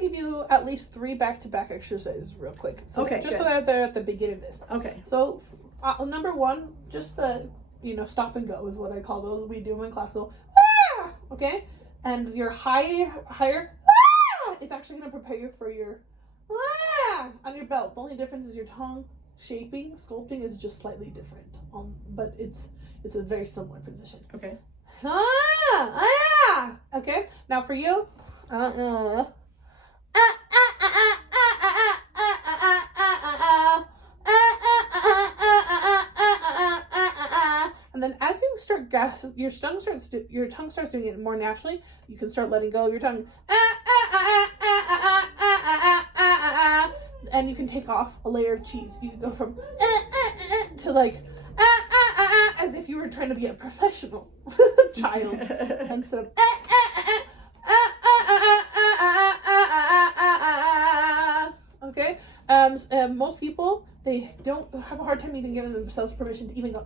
to give you at least 3 back-to-back exercises real quick. So Okay, just good. so that they're at the beginning of this. Okay. So number 1, just the stop and go is what I call those. We do them in class. So okay, and your higher is actually going to prepare you for your on your belt. The only difference is your tongue shaping, sculpting is just slightly different. But it's a very similar position. Okay. Okay. Now for you, and then as you start your tongue starts doing it more naturally. You can start letting go of your tongue, and you can take off a layer of cheese. You can go from to like as if you were trying to be a professional child instead of okay. Most people, they don't have a hard time even giving themselves permission to even go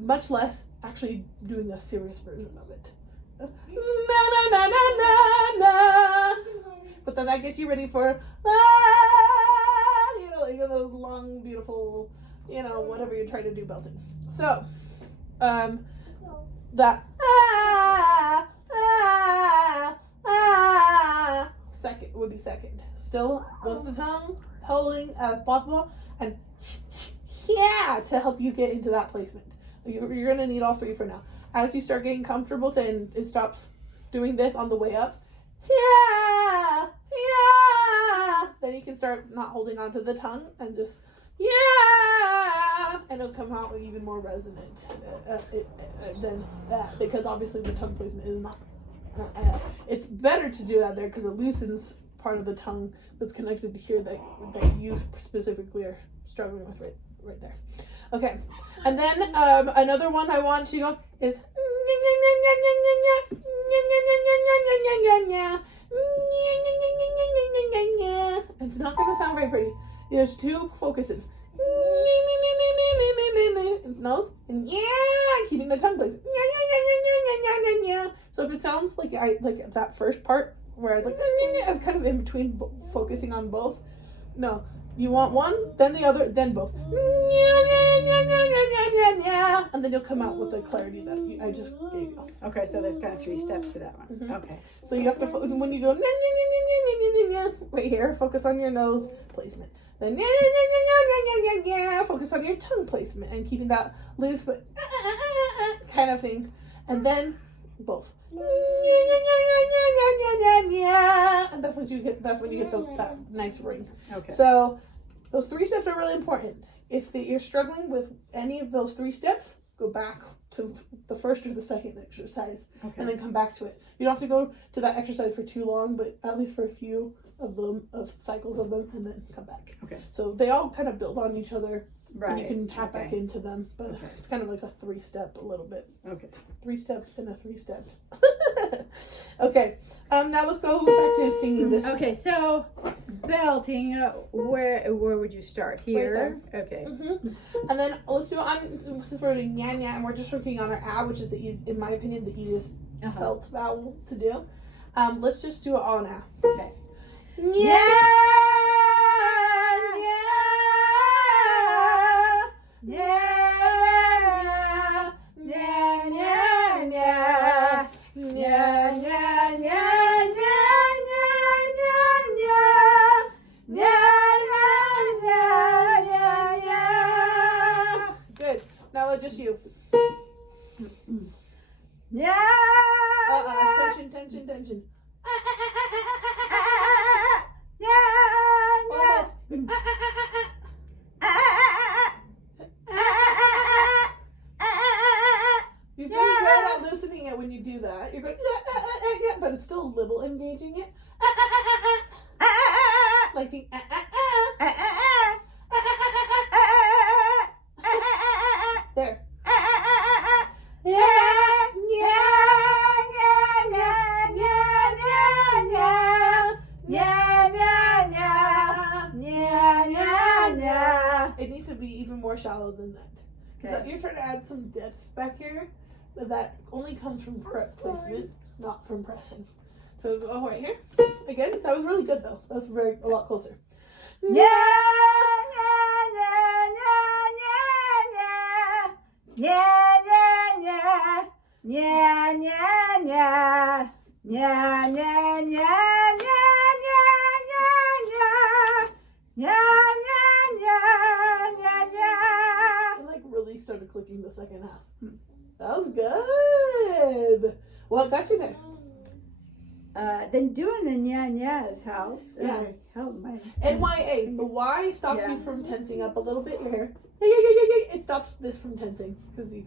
much less actually doing a serious version of it. But then that gets you ready for like those long, beautiful, whatever you're trying to do belting. So that second would be second. Still with the tongue holding as possible, and to help you get into that placement. You're gonna need all 3 for now. As you start getting comfortable with it and it stops doing this on the way up, then you can start not holding onto the tongue and just and it'll come out even more resonant than that, because obviously the tongue placement is not. It's better to do that there because it loosens part of the tongue that's connected to here that you specifically are struggling with right there. Okay, and then another one I want you to go is it's not going to sound very pretty. There's 2 focuses. Nose and keeping the tongue placed. So if it sounds like like that first part where I was like I was kind of in between focusing on both. No, you want one, then the other, then both. And then you'll come out with the clarity that I just gave you. Okay, so there's kind of 3 steps to that one. Mm-hmm. Okay. So you have to, when you go right here, focus on your nose placement. Then focus on your tongue placement and keeping that loose but kind of thing. And then both. And that's when you get that nice ring. Okay. So those 3 steps are really important. If you're struggling with any of those 3 steps, go back to the first or the second exercise, and then come back to it. You don't have to go to that exercise for too long, but at least for a few of cycles of them, and then come back. Okay. So they all kind of build on each other. Right. And you can tap back into them, but it's kind of like a 3-step a little bit. Okay. 3-step and a 3-step. Okay. Now let's go back to singing this. Okay, so belting, where would you start? Here? Right okay. Mm-hmm. And then let's do it since we're doing nya nya and we're just working on our a, which is in my opinion, the easiest belt vowel to do. Let's just do it all now. Okay. Nya, nya, nya, nya, nya, nya, nya, nya. Just you. Yeah. Tension. You're doing good at listening it when you do that. You're going, but it's still a little engaging it. Like the there. It needs to be even more shallow than that. Because you're trying to add some depth back here, but that only comes from correct placement. not from pressing. So go right here. Again, that was really good though. That was a lot closer. Yeah, yeah, yeah, yeah, yeah, yeah, yeah, yeah, yeah, yeah, yeah, yeah, yeah, yeah, yeah, I like really started clicking the second half. That was good. What got you there? Then doing the nya-nyas helps. Yeah. Help my NYA. The Y stops Yeah. you from tensing up a little bit. Your hair. Yeah. It stops this from tensing because you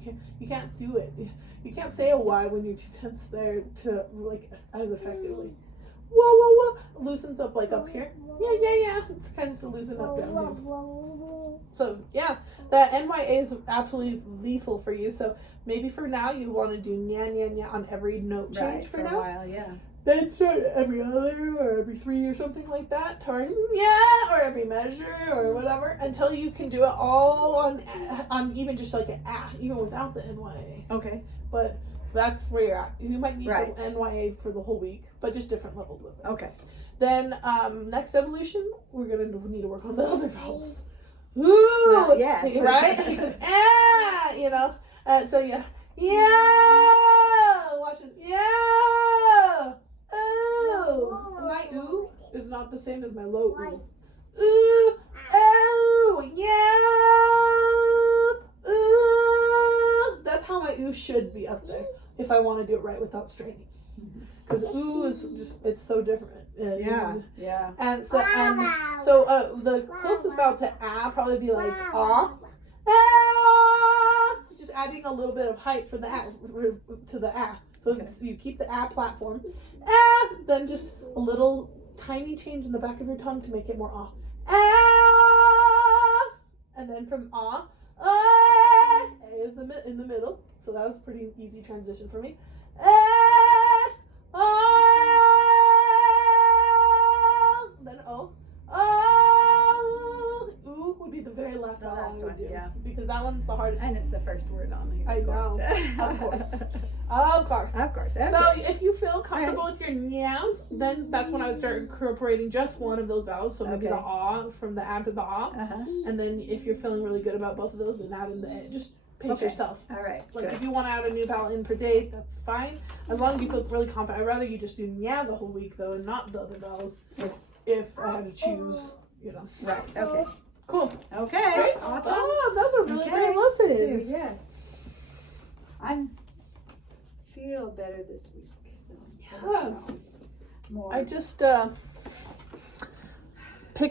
can't do it. You can't say a Y when you're too tense there to like as effectively. Whoa. Loosens up like up here. Yeah. It tends to loosen up down here. So yeah, that NYA is absolutely lethal for you. So maybe for now you want to do nya on every note change right for for a now. while, yeah. Then start every other or every 3 or something like that. Turn or every measure or whatever until you can do it all on even just like an even without the NYA. Okay. But that's where you're at. You might need Right. the NYA for the whole week, but just different levels of it. Okay. Then next evolution, we're gonna need to work on the other vowels. Ooh, Well, yes. right? Because so yeah, watch it, yeah, ooh. And my ooh is not the same as my low ooh. Ooh, yeah, ooh. That's how my ooh should be up there if I want to do it right without straining. Because ooh is just, it's so different. Yeah. And so the closest vowel to ah probably be like ah. Just adding a little bit of height for the ah to the ah. So you keep the ah platform. Then just a little tiny change in the back of your tongue to make it more ah. And then from ah, a is in the middle. So that was a pretty easy transition for me. Then o. Ooh would be the very last The vowel last I would one, do. yeah. Because that one's the hardest. And it's the first word on here. I Of know. course. Of course. Of course. Okay. So if you feel comfortable with your nyaws, then that's when I would start incorporating just one of those vowels. So maybe the Okay. ah from the ah to the ah. And then if you're feeling really good about both of those, then add in the a. Just pace Okay. yourself. All right. Like Good. if you want to add a new vowel in per day, that's fine. As long as you feel really confident. I'd rather you just do nya the whole week though, and not the other vowels. If I had to choose, Right. Okay. Cool. Okay. Great Awesome. stuff. That's a really Okay. great lesson. Yes. I feel better this week. So Yeah. more. I just